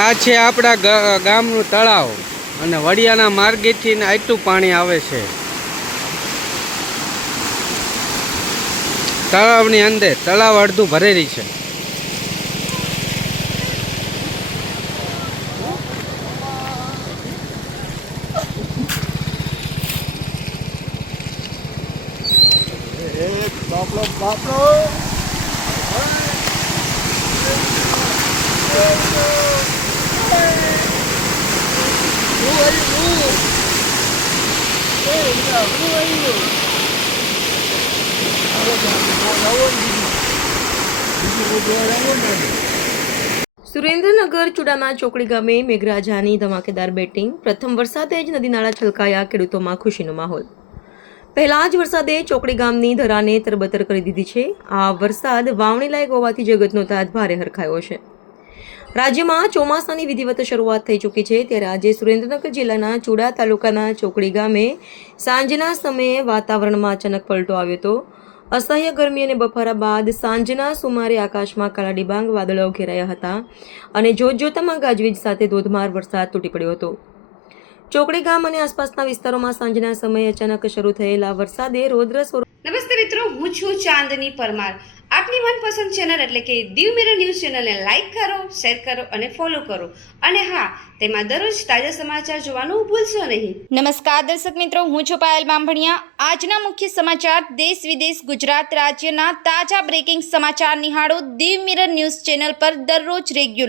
આ છે આપણા ગામનું તળાવ અને વડિયાના માર્ગેથી આટલું પાણી આવે છે તળાવની અંદર. તળાવ અડધું ભરેલી છે. સુરેન્દ્રનગર ચુડાના ચોકડી ગામે મેઘરાજાની ધમાકેદાર બેટિંગ. પ્રથમ વરસાદે જ નદી નાળા છલકાયા, ખેડૂતોમાં ખુશીનો માહોલ. પહેલા જ વરસાદે ચોકડી ગામની ધરાને તરબતર કરી દીધી છે. આ વરસાદ વાવણી લાયક હોવાથી જગતનો તાજ ભારે હરખાયો છે. રાજ્યમાં ચોમાસાની વિધિવત શરૂઆત થઈ ચૂકી છે, ત્યારે આજે સુરેન્દ્રનગર જિલ્લાના ચુડા તાલુકાના ચોકડી ગામે સાંજના સમયે વાતાવરણમાં અચાનક પલટો આવ્યો હતો. અસહ્ય ગરમી અને બફારા બાદ સાંજના સુમારે આકાશમાં કાળા ડિબાંગ વાદળો ઘેરાયા હતા અને જોતજોતામાં ગાજવીજ સાથે ધોધમાર વરસાદ તૂટી પડ્યો હતો. ચોકડી ગામ અને આસપાસના વિસ્તારોમાં સાંજના સમયે અચાનક શરૂ થયેલા વરસાદે રૌદ્ર સ્વરૂપ. નમસ્તે મિત્રો, હું છું ચાંદની પરમાર. આપની મનપસંદ ચેનલ એટલે કે દીવ મિરર ન્યૂઝ ચેનલને લાઈક કરો, શેર કરો અને ફોલો કરો. અને હા, તેમાં દરરોજ તાજા સમાચાર જોવાનું ભૂલશો નહીં. નમસ્કાર દર્શક મિત્રો, હું છું પાયલ બામભણિયા. આજના મુખ્ય સમાચાર દેશ વિદેશ ગુજરાત રાજ્યના તાજા બ્રેકિંગ સમાચાર નિહાળો દીવ મિરર ન્યૂઝ ચેનલ પર દરરોજ રેગ્યુલર.